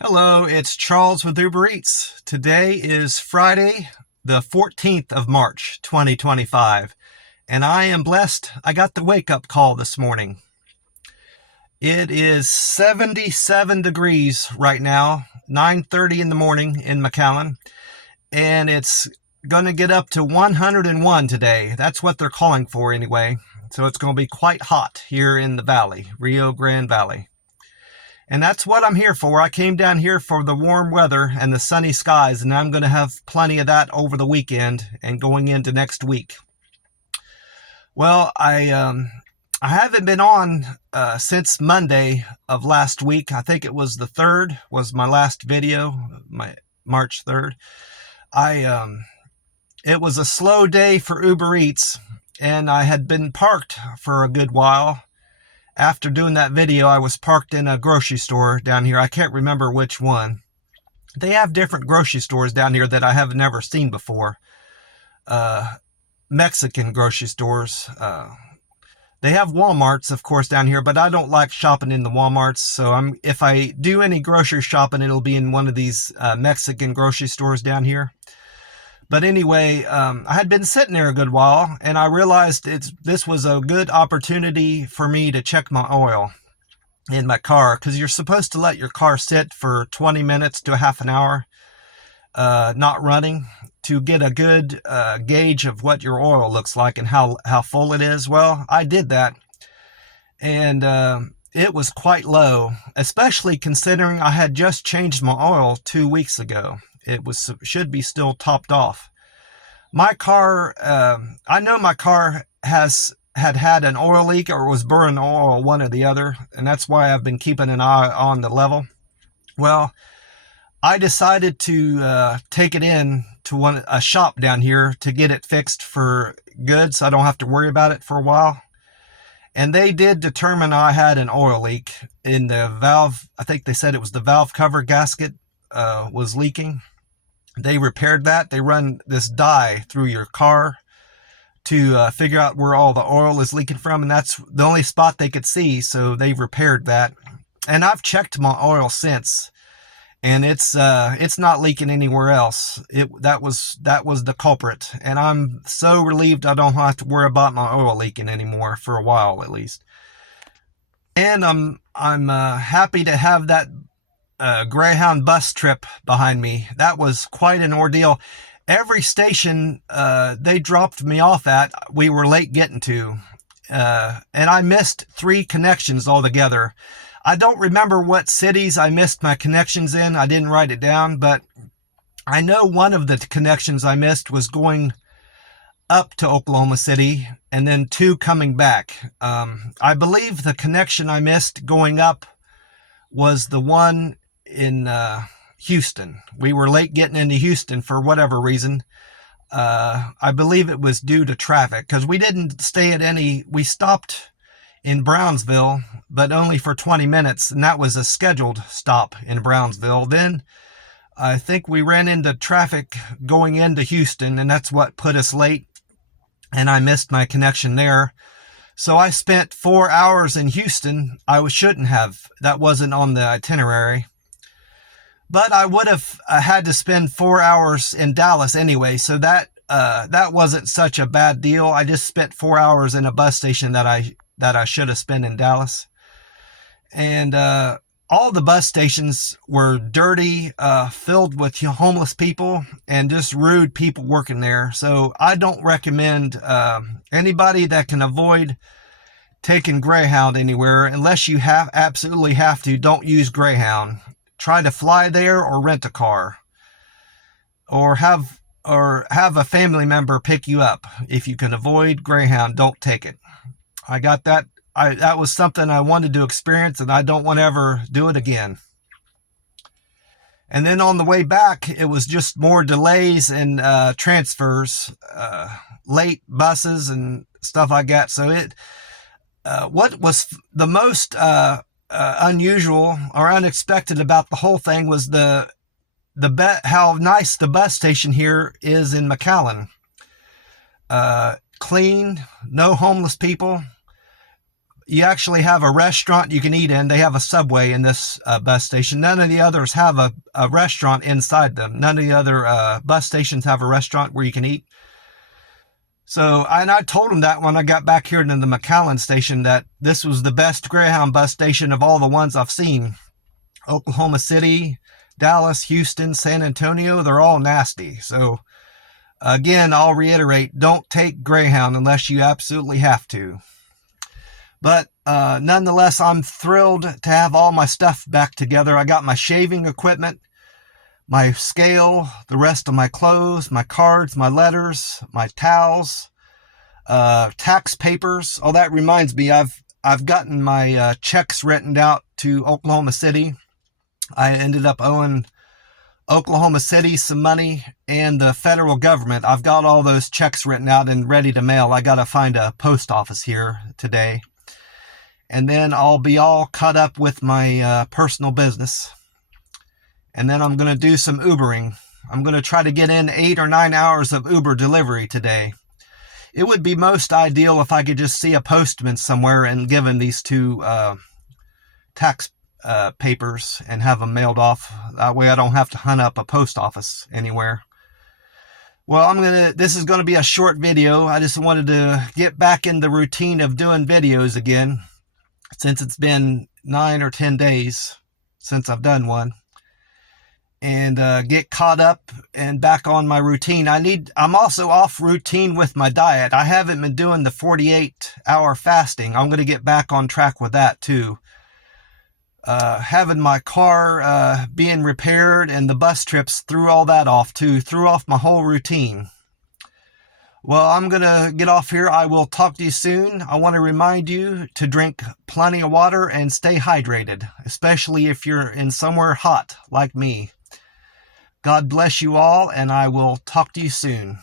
Hello, it's Charles with Uber Eats. Today is Friday, the 14th of March, 2025, and I am blessed I got the wake-up call this morning. It is 77 degrees right now, 9:30 in the morning in McAllen, and it's going to get up to 101 today. That's what they're calling for anyway. So it's going to be quite hot here in the valley, Rio Grande Valley. And that's what I'm here for. I came down here for the warm weather and the sunny skies, and I'm going to have plenty of that over the weekend and going into next week. Well, I haven't been on since Monday of last week. I think it was the 3rd was my last video, my March 3rd. It was a slow day for Uber Eats, and I had been parked for a good while. After doing that video, I was parked in a grocery store down here. I can't remember which one. They have different grocery stores down here that I have never seen before. Mexican grocery stores. They have Walmarts, of course, down here, but I don't like shopping in the Walmarts. So if I do any grocery shopping, it'll be in one of these Mexican grocery stores down here. But anyway, I had been sitting there a good while, and I realized this was a good opportunity for me to check my oil in my car, because you're supposed to let your car sit for 20 minutes to a half an hour, not running, to get a good gauge of what your oil looks like and how full it is. Well, I did that, and it was quite low, especially considering I had just changed my oil 2 weeks ago. It should be still topped off. My car, I know my car had an oil leak or was burning oil, one or the other, and that's why I've been keeping an eye on the level. Well, I decided to take it in to a shop down here to get it fixed for good, so I don't have to worry about it for a while. And they did determine I had an oil leak in the valve. I think they said it was the valve cover gasket was leaking. They repaired that. They run this dye through your car to figure out where all the oil is leaking from, and that's the only spot they could see, so they've repaired that. And I've checked my oil since, and it's not leaking anywhere else. That was the culprit, and I'm so relieved I don't have to worry about my oil leaking anymore for a while at least. And I'm happy to have that Greyhound bus trip behind me. That was quite an ordeal. Every station they dropped me off at, we were late getting to. And I missed 3 connections altogether. I don't remember what cities I missed my connections in. I didn't write it down, but I know one of the connections I missed was going up to Oklahoma City and then 2 coming back. I believe the connection I missed going up was the one in Houston. We were late getting into Houston for whatever reason. I believe it was due to traffic, because we didn't stay at we stopped in Brownsville, but only for 20 minutes, and that was a scheduled stop in Brownsville. Then I think we ran into traffic going into Houston, and that's what put us late, and I missed my connection there. So I spent 4 hours in Houston. I shouldn't have. That wasn't on the itinerary. But I would have had to spend 4 hours in Dallas anyway, so that wasn't such a bad deal. I just spent 4 hours in a bus station that I should have spent in Dallas. And all the bus stations were dirty, filled with homeless people and just rude people working there. So I don't recommend anybody that can avoid taking Greyhound anywhere, unless you absolutely have to, don't use Greyhound. Try to fly there or rent a car, or have a family member pick you up. If you can avoid Greyhound, don't take it. I got that. That was something I wanted to experience, and I don't want to ever do it again. And then on the way back, it was just more delays and transfers, late buses and stuff like that. So what was the most unusual or unexpected about the whole thing was how nice the bus station here is in McAllen. Clean, no homeless people. You actually have a restaurant you can eat in. They have a Subway in this bus station. None of the others have a restaurant inside them. None of the other bus stations have a restaurant where you can eat. So, and I told them that when I got back here to the McAllen station, that this was the best Greyhound bus station of all the ones I've seen. Oklahoma City, Dallas, Houston, San Antonio, they're all nasty. So, again, I'll reiterate, don't take Greyhound unless you absolutely have to. But nonetheless, I'm thrilled to have all my stuff back together. I got my shaving equipment, my scale, the rest of my clothes, my cards, my letters, my towels, tax papers. Oh, that reminds me, I've gotten my checks written out to Oklahoma City. I ended up owing Oklahoma City some money and the federal government. I've got all those checks written out and ready to mail. I got to find a post office here today. And then I'll be all caught up with my personal business. And then I'm going to do some Ubering. I'm going to try to get in 8 or 9 hours of Uber delivery today. It would be most ideal if I could just see a postman somewhere and give him these 2 tax papers and have them mailed off. That way I don't have to hunt up a post office anywhere. Well, this is going to be a short video. I just wanted to get back in the routine of doing videos again, since it's been 9 or 10 days since I've done one, and get caught up and back on my routine. I'm also off routine with my diet. I haven't been doing the 48-hour fasting. I'm going to get back on track with that too. Having my car being repaired and the bus trips threw all that off too, threw off my whole routine. Well, I'm going to get off here. I will talk to you soon. I want to remind you to drink plenty of water and stay hydrated, especially if you're in somewhere hot like me. God bless you all, and I will talk to you soon.